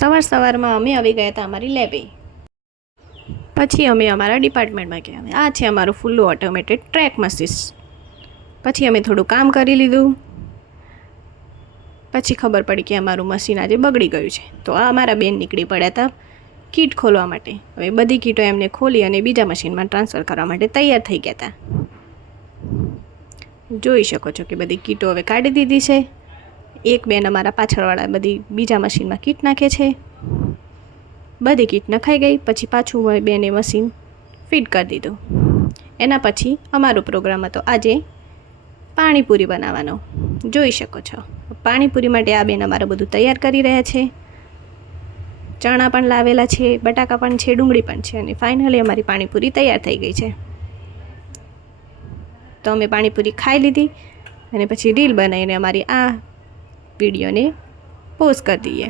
સવારમાં અમે આવી ગયા હતા અમારી લેબે. પછી અમે અમારા ડિપાર્ટમેન્ટમાં ગયા. આ છે અમારું ફૂલ્લી ઓટોમેટેડ ટ્રેક મશીન. પછી અમે થોડું કામ કરી લીધું. પછી ખબર પડી કે અમારું મશીન આજે બગડી ગયું છે. તો આ અમારા બેન નીકળી પડ્યા હતા કીટ ખોલવા માટે. હવે બધી કીટો એમને ખોલી અને બીજા મશીનમાં ટ્રાન્સફર કરવા માટે તૈયાર થઈ ગયા હતા. જોઈ શકો છો કે બધી કીટો હવે કાઢી દીધી છે. એક બેન અમારા પાછળવાળા બધી બીજા મશીનમાં કીટ નાખે છે. બધી કીટ નખાઈ ગઈ. પછી પાછું બેને મશીન ફિટ કરી દીધું. એના પછી અમારો પ્રોગ્રામ હતો આજે પાણીપુરી બનાવવાનો. જોઈ શકો છો પાણીપુરી માટે આ બેન અમારું બધું તૈયાર કરી રહ્યા છે. ચણા પણ લાવેલા છે, બટાકા પણ છે, ડુંગળી પણ છે અને ફાઇનલી અમારી પાણીપુરી તૈયાર થઈ ગઈ છે. તો અમે પાણીપુરી ખાઈ લીધી અને પછી રીલ બનાવીને અમારી આ વિડીયોને પોસ્ટ કરી દઈએ.